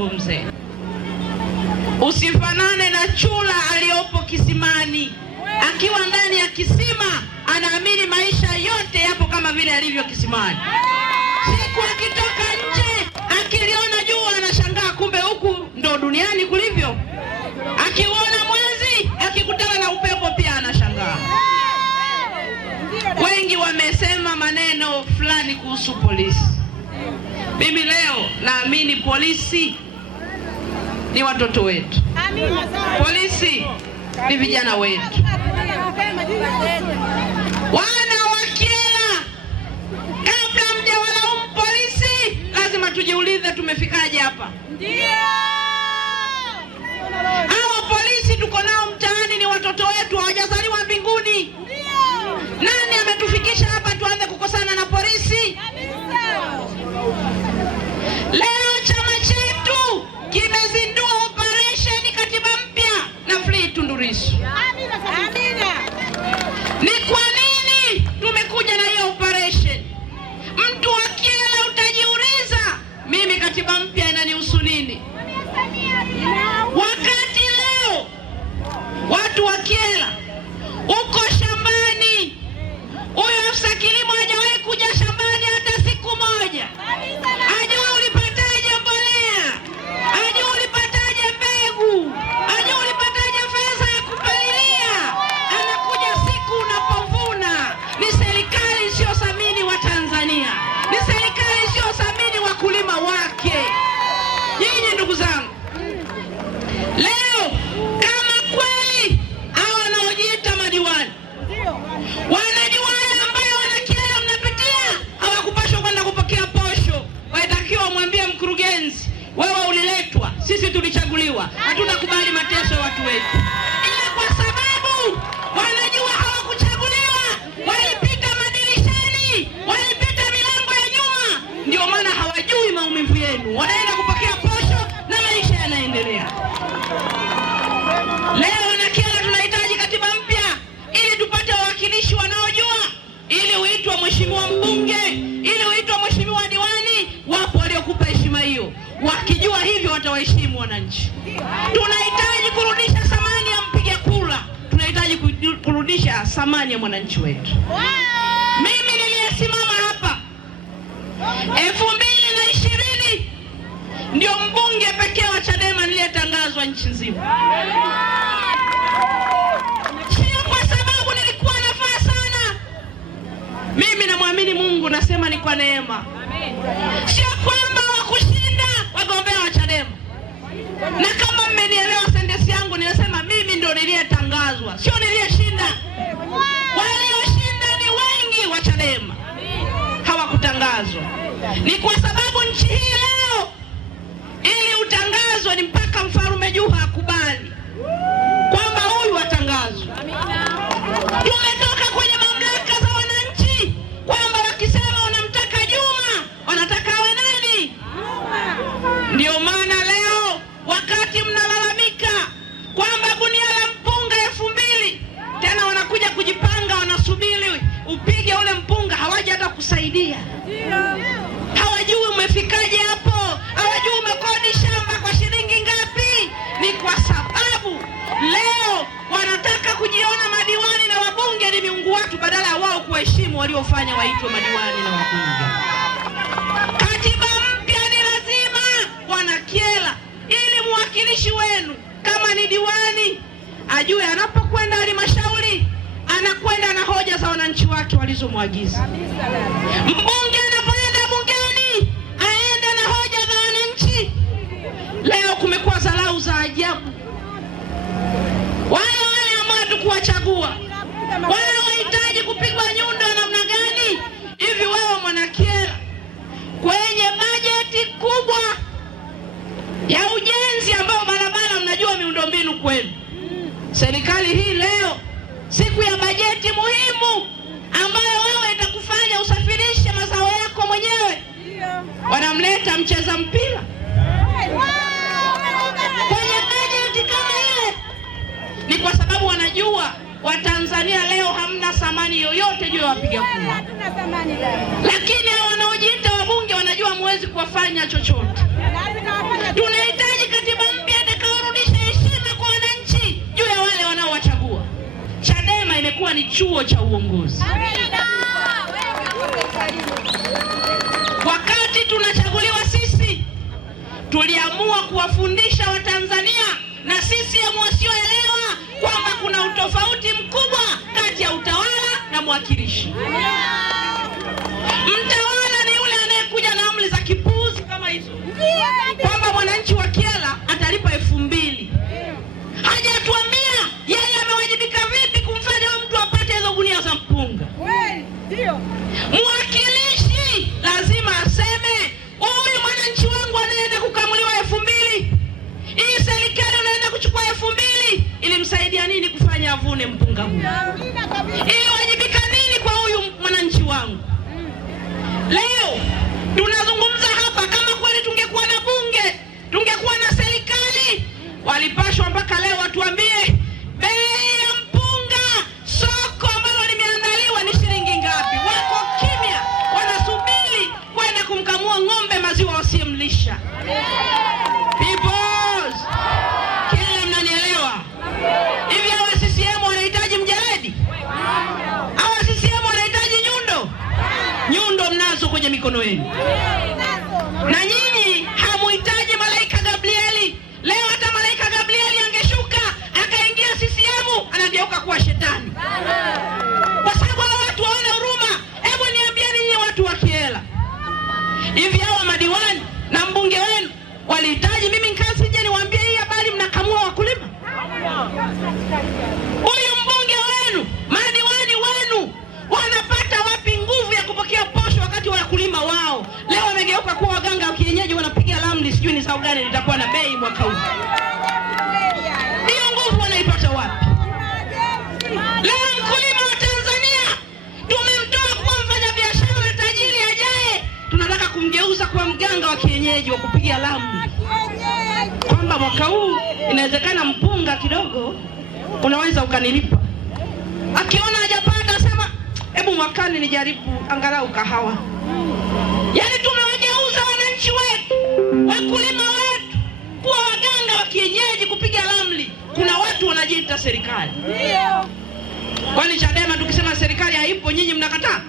wangu mzee. Usifanane na chura aliyopo kisimani. Akiwa ndani ya kisima anaamini maisha yote yapo kama vile alivyo kisimani. Siku akitoka nje akiliona jua anashangaa, kumbe huku ndo duniani kulivyo. Akiona mwezi, akikutana na upepo pia anashangaa. Wengi wamesema maneno fulani kuhusu polisi. Mimi leo naamini polisi ni watoto wetu. Polisi ni vijana wetu. Wana wa Kyela, kabla mjawalaumu polisi, lazima tujiulize tumefikaje hapa. Ndio. Hawa polisi tuko nao mtaani ni watoto wetu, hawajazaliwa mbinguni. Ndio. Nani ametufikisha hapa tuanze kukosana na polisi? Leo chama chetu kimezindua operation katiba mpya na Free Tundu Lissu. Amina. Ni kwa nini tumekuja na hiyo operation? Mtu wa Kyela utajiuliza, mimi katiba mpya inanihusu nini? Wakati leo watu wa Kyela uko shambani, huyo afisa kilimo hajawahi kuja shambani hata siku moja. Ajua ulipataje mbolea, ajua ulipataje mbegu, ajua ulipataje fedha ya kupalilia. Anakuja siku unapovuna. Ni serikali isiyothamini wa Tanzania, ni serikali isiyothamini wakulima wake. Nyinyi ndugu zangu, leo kama kweli hawa wanaojiita madiwani wanajua yale ambayo wanakyela mnapitia, hawakupashwa kwenda kupokea posho. Walitakiwa mwambie mkurugenzi, wewe uliletwa, sisi tulichaguliwa, hatutakubali mateso ya watu wetu. Ila kwa sababu wanajua hawakuchaguliwa, walipita madirishani, walipita milango ya nyuma, ndio maana hawajui maumivu yenu. Wanaenda kupokea posho na maisha yanaendelea. Leo wanakyela tunahitaji katiba mpya ili tupate wawakilishi wanaojua, ili uitwe mheshimiwa mbunge, ili uitwe mheshimiwa diwani. Wapo waliokupa heshima hiyo, wakijua hivyo watawaheshimu wananchi. Tunahitaji kurudisha thamani ya mpiga kura, tunahitaji kurudisha thamani ya mwananchi wetu. Mimi niliyesimama hapa 2020 ndio mbunge pekee wa Chadema niliyetangazwa nchi nzima. Sio kwa sababu nilikuwa nafaa sana. Mimi namwamini Mungu, nasema ni kwa neema. Sio kwamba wakushinda wagombea wa Chadema. Na kama mmenielewa sentensi yangu, ninasema mimi ndio niliyetangazwa, sio niliyeshinda. Walioshinda ni wengi wa Chadema, hawakutangazwa. Ni kwa sababu nchi hii leo ili utangazwe ni mpaka Mfalme Juha akubali kwamba huyu atangazwa. Tumetoka kwenye mamlaka za wananchi kwamba wakisema wanamtaka Juma, wanataka awe nani? Ndio maana leo wakati mnalalamika kwamba gunia la mpunga 2000, tena wanakuja kujipanga, wanasubiri upige ule mpunga, hawaji hata kusaidia. Hawajui umefikaje hapo, hawajui umekodi shamba kwa shilingi ngapi. Ni kwa sababu leo wanataka kujiona madiwani na wabunge ni miungu watu, badala ya wao kuheshimu waliofanya waitwe madiwani na wabunge. Katiba mpya ni lazima wanakyela, ili mwakilishi wenu kama ni diwani ajue anapokwenda halmashauri anakwenda na hoja za wananchi wake walizomwagiza. Mbunge anapoenda bungeni aende na hoja za wananchi. Leo kumekuwa dharau za ajabu. Wale ambao hatukuwachagua, wale wanahitaji kupigwa nyundo namna gani? Hivi wewe mwanakyela, kwenye bajeti kubwa ya ujenzi ambao barabara mnajua miundombinu kwenu, serikali hii leo siku ya bajeti muhimu ambayo wewe itakufanya usafirishe mazao yako mwenyewe, wanamleta mcheza mpira kwenye bajeti kama ile. Ni kwa sababu wanajua Watanzania leo hamna thamani yoyote juu ya wapiga kura. Lakini hao wanaojiita wabunge wanajua mwezi kuwafanya chochote. Tunahitaji katiba mpya itakayorudisha heshima kwa wananchi juu ya wale wanaowachagua. Chadema imekuwa ni chuo cha uongozi. Wakati tunachaguliwa sisi, tuliamua kuwafundisha Watanzania na CCM wasioelewa kwamba kuna utofauti mkubwa kati ya utawala na mwakilishi. Mtawala ni yule anayekuja na amri za kipuzi kama hizo, kwamba mwananchi wa Kyela atalipa 2,000. Hajatuambia yeye amewajibika vipi kumfanya mtu apate hizo gunia za mpunga. Mwakilishi lazima aseme, huyu mwananchi wangu anaenda kukamuliwa 2,000. Hii serikali unaenda kuchukua 2,000 ili msaidia nini kufanya avune mpunga huu? Ili wajibika nini kwa huyu mwananchi wangu? Leo tunazungumza hapa, kama kweli tungekuwa na bunge, tungekuwa na serikali, walipashwa mpaka leo watuambie bei ya mpunga soko ambalo limeandaliwa ni shilingi ngapi. Wako kimya, wanasubiri kwenda kumkamua ng'ombe maziwa wasiyemlisha. Peoples, kile mnanielewa? Hivi hawa CCM wanahitaji mjeledi? Hawa CCM wanahitaji nyundo? Nyundo mnazo kwenye mikono yenu. Na nyinyi hamuhitaji malaika Gabrieli. Leo hata malaika Gabrieli angeshuka akaingia CCM anageuka kuwa shetani. Kwa sababu hao watu hawana huruma. Hebu niambieni nyinyi watu wa Kyela, hivi hawa madiwani na mbunge wenu walihitaji mimi nikasije niwaambie hii habari mnakamua wakulima? Huyu mbunge wenu, madiwani wenu wanapata wapi nguvu ya kupokea posho wakati wakulima wao leo wamegeuka kuwa waganga wa kienyeji, wanapiga ramli sijui ni sababu gani litakuwa na bei mwaka huu? Hiyo nguvu wanaipata wapi? Leo mkulima wa Tanzania tumemtoa kuwa mfanya biashara na tajiri ajaye, tunataka kumgeuza kuwa mganga wa kienyeji wa kupiga ramli, kwamba mwaka huu inawezekana mpunga kidogo unaweza ukanilipa. Akiona hajapata asema hebu mwakani nijaribu angalau kahawa. Yaani tumewageuza wananchi wetu, wakulima wetu kuwa waganga wa kienyeji kupiga ramli. Kuna watu wanajiita serikali. Kwani Chadema tukisema serikali haipo nyinyi mnakataa?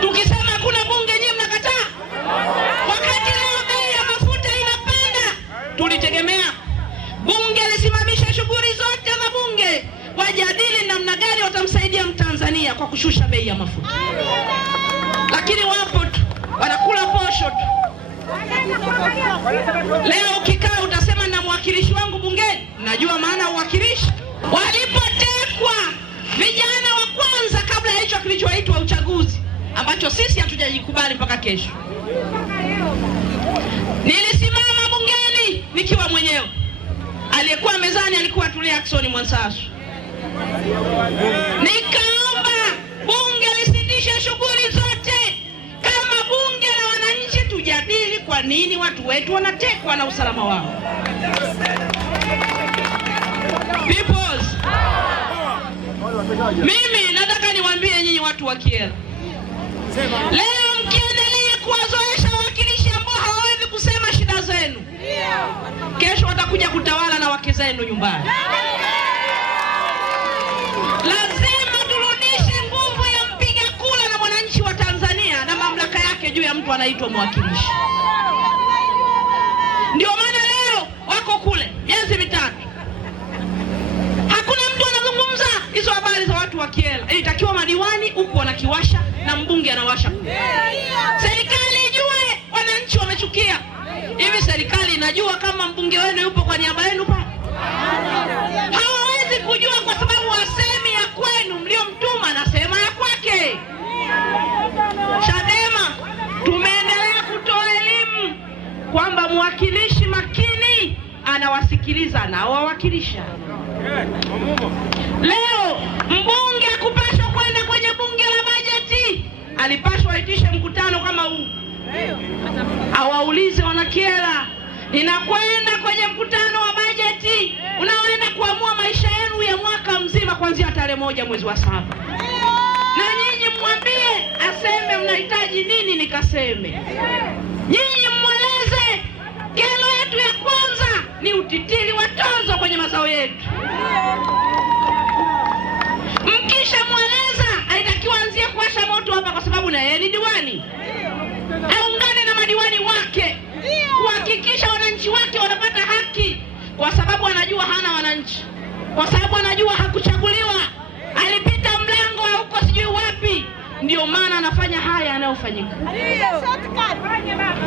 Tukisema kuna bunge nyinyi mnakataa? Wakati leo bei ya mafuta inapanda, tulitegemea bunge lisimamishe shughuli zote za bunge, wajadili namna gani watamsaidia Mtanzania kwa kushusha bei ya mafuta. Lakini wapo tu wanakula posho tu. Leo ukikaa utasema na mwakilishi wangu bungeni, najua maana uwakilishi. Walipotekwa vijana wa kwanza kabla ya hicho kilichoitwa uchaguzi ambacho sisi hatujajikubali mpaka kesho, nilisimama bungeni nikiwa mwenyewe. Aliyekuwa mezani alikuwa Tulia Ackson Mwansasu. Nikaomba bunge lisitishe shughuli zote kama bunge la wananchi, tujadili kwa nini watu wetu wanatekwa na usalama wao. Peoples, mimi nataka niwaambie nyinyi watu wa Kyela, leo mkiendelea kuwazoesha wawakilishi ambao hawawezi kusema shida zenu, kesho watakuja kutawala na wake zenu nyumbani. Lazima turudishe nguvu ya mpiga kura na mwananchi wa Tanzania na mamlaka yake juu ya mtu anaitwa mwakilishi. Ndio maana leo wako kule miezi mitatu, hakuna mtu anazungumza hizo habari za watu wa Kyela. Ilitakiwa madiwani huku wanakiwasha na mbunge anawasha. Serikali ijue wananchi wamechukia. Hivi serikali inajua kama mbunge wenu yupo kwa niaba yenu pale? Hawawezi kujua kwa sababu wasemi ya kwenu mliomtuma na sema ya kwake. Chadema tumeendelea kutoa elimu kwamba mwakilishi makini anawasikiliza na wawakilisha. Leo mbunge kupashwa kwenda kwenye bunge la bajeti, alipashwa aitishe mkutano kama huu, awaulize wana Kyela, ninakwenda kwenye mkutano wa bajeti unaoenda kuamua maisha yenu ya mwaka mzima kuanzia tarehe 1 mwezi wa 7. Na nyinyi mwambie aseme mnahitaji nini nikaseme. Nyinyi mweleze mazao yetu. Mkisha mweleza haitakiwa anzie kuwasha moto hapa, kwa sababu na yeye ni diwani. Aungane na madiwani wake kuhakikisha wananchi wake wanapata haki, kwa sababu anajua hana wananchi, kwa sababu anajua hakuchaguliwa, alipita mlango wa huko sijui wapi. Ndio maana anafanya haya yanayofanyika.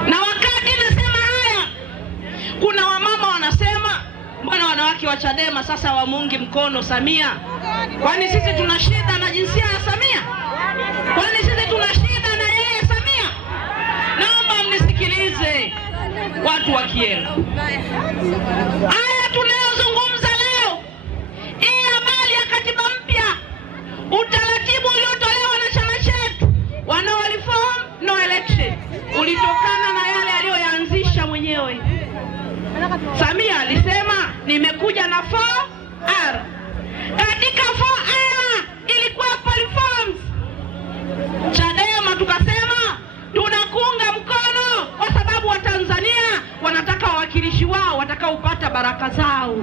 Na wakati nasema haya, kuna wamama wanasema, mbona wanawake wa Chadema sasa wamuungi mkono Samia? Kwani sisi tuna shida na jinsia ya Samia? Kwani sisi tuna shida na yeye Samia? Naomba mnisikilize watu wa Kyela. Haya tunayozungumza leo, hii habari ya katiba mpya, utaratibu uliotolewa na chama chetu wa no reform no election, ulitokana na yale aliyoyaanzisha mwenyewe. Samia alisema nimekuja na 4R. Katika 4R ilikuwa reforms. Chadema tukasema tunakuunga mkono kwa sababu Watanzania wanataka wawakilishi wao watakaopata baraka zao.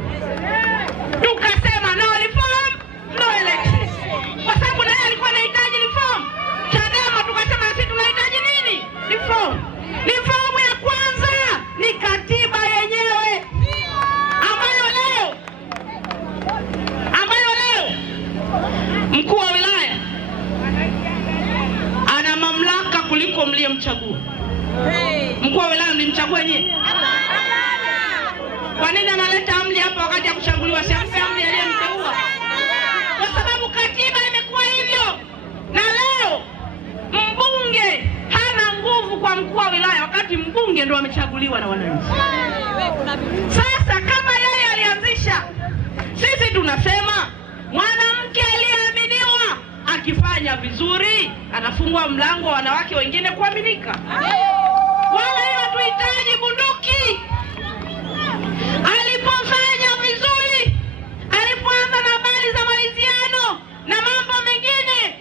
Tukasema no reform no election, kwa sababu naye alikuwa anahitaji reform. Chadema tukasema sisi tunahitaji nini? Reform. Reform ya kwanza ni katiba yenyewe ambayo leo mkuu wa wilaya ana mamlaka kuliko mliyemchagua. Mkuu wa wilaya mlimchagua nyinyi? Kwa nini analeta amri hapa wakati ya kuchaguliwa? Si ampe amri aliyemteua? Kwa sababu katiba imekuwa hivyo. Na leo mbunge hana nguvu kwa mkuu wa wilaya, wakati mbunge ndo amechaguliwa na wananchi. Sasa kama yeye alianzisha, sisi tunasema mwanamke aliyeaminiwa akifanya vizuri anafungua mlango wa wanawake wengine kuaminika. Wala hiyo hatuhitaji bunduki. Alipofanya vizuri, alipoanza na habari za maridhiano na mambo mengine,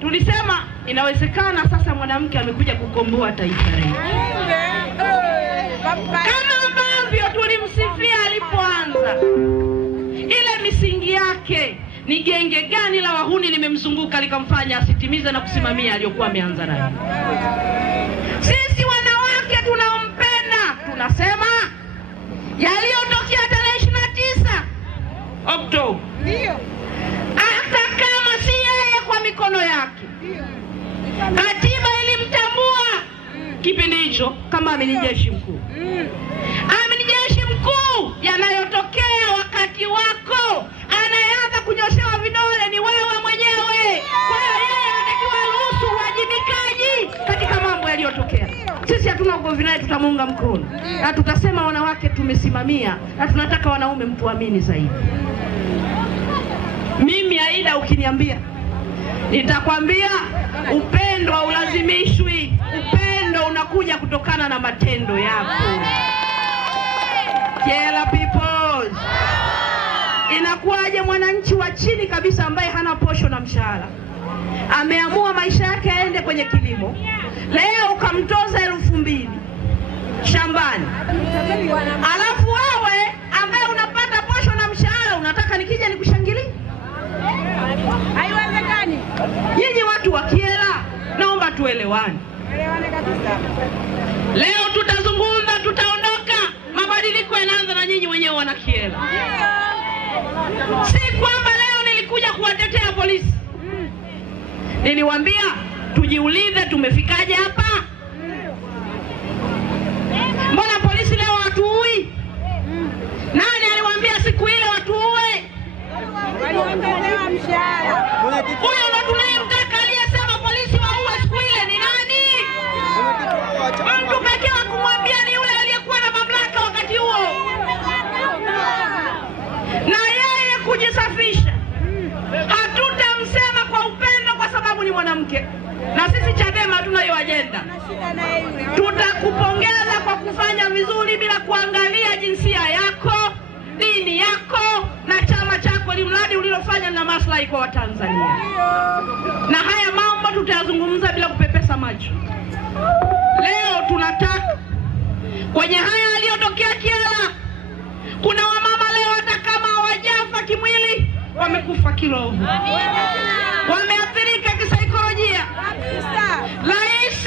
tulisema inawezekana sasa mwanamke amekuja kukomboa taifa letu. Kama ambavyo tulimsifia alipoanza, ile misingi yake ni genge gani la wahuni limemzunguka likamfanya asitimize na kusimamia aliyokuwa ameanza nayo. Sisi wanawake tunaompenda tunasema yaliyotokea tarehe 29 Oktoba, hata kama si yeye kwa mikono yake, katiba ilimtambua kipindi hicho kama amiri jeshi mkuu. Amiri jeshi mkuu, yanayotokea wakati wako anayeanza kunyoshewa vidole ni wewe mwenyewe. Kwa hiyo yeye anatakiwa ruhusu uwajibikaji katika mambo yaliyotokea. Sisi hatuna ugomvi naye, tutamuunga mkono. Na tutasema wanawake tumesimamia, na tunataka wanaume mtuamini zaidi. Mimi Aida, ukiniambia nitakwambia upendo haulazimishwi. Upendo unakuja kutokana na matendo yako. Kyela peoples. Inakuwaje mwananchi wa chini kabisa ambaye hana posho na mshahara, ameamua maisha yake aende kwenye kilimo, leo ukamtoza 2,000 shambani, alafu wewe ambaye unapata posho na mshahara unataka nikija nikushangilie? Haiwezekani. Nyinyi watu wa Kyela, naomba tuelewane. Leo tutazungumza, tutaondoka, mabadiliko yanaanza na nyinyi wenyewe wana Kyela. Si kwamba leo nilikuja kuwatetea polisi. Niliwaambia tujiulize tumefikaje hapa? Mbona polisi leo watuui? Nani aliwaambia siku ile watuue? Waliondolewa mshahara. Huyo ndo tunayemtaka aliyesema polisi waue siku ile ni nani? Mtu pekee wa kumwambia ni yule aliyekuwa na mamlaka wakati huo. Na yeye kujisafisha. Hatutamsema kwa upendo kwa sababu ni mwanamke. Na sisi Chadema hatuna hiyo ajenda. Tutakupongeza kwa kufanya vizuri bila kuangalia jinsia yako, dini yako na chama chako, ni mradi ulilofanya na maslahi kwa Watanzania. Na haya mambo tutayazungumza bila kupepesa macho. Leo tunataka kwenye haya yaliyotokea Kyela, kuna wamama leo hata kama wamekufa kiroho, wameathirika kisaikolojia. Rais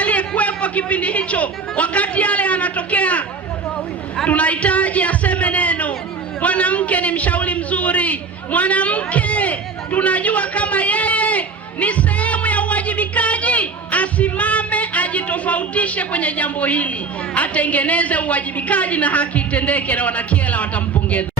aliyekuwepo kipindi hicho, wakati yale yanatokea, tunahitaji aseme neno. Mwanamke ni mshauri mzuri. Mwanamke tunajua kama yeye ni sehemu ya uwajibikaji, asimame, ajitofautishe kwenye jambo hili, atengeneze uwajibikaji na haki itendeke, na wanakiela watampongeza.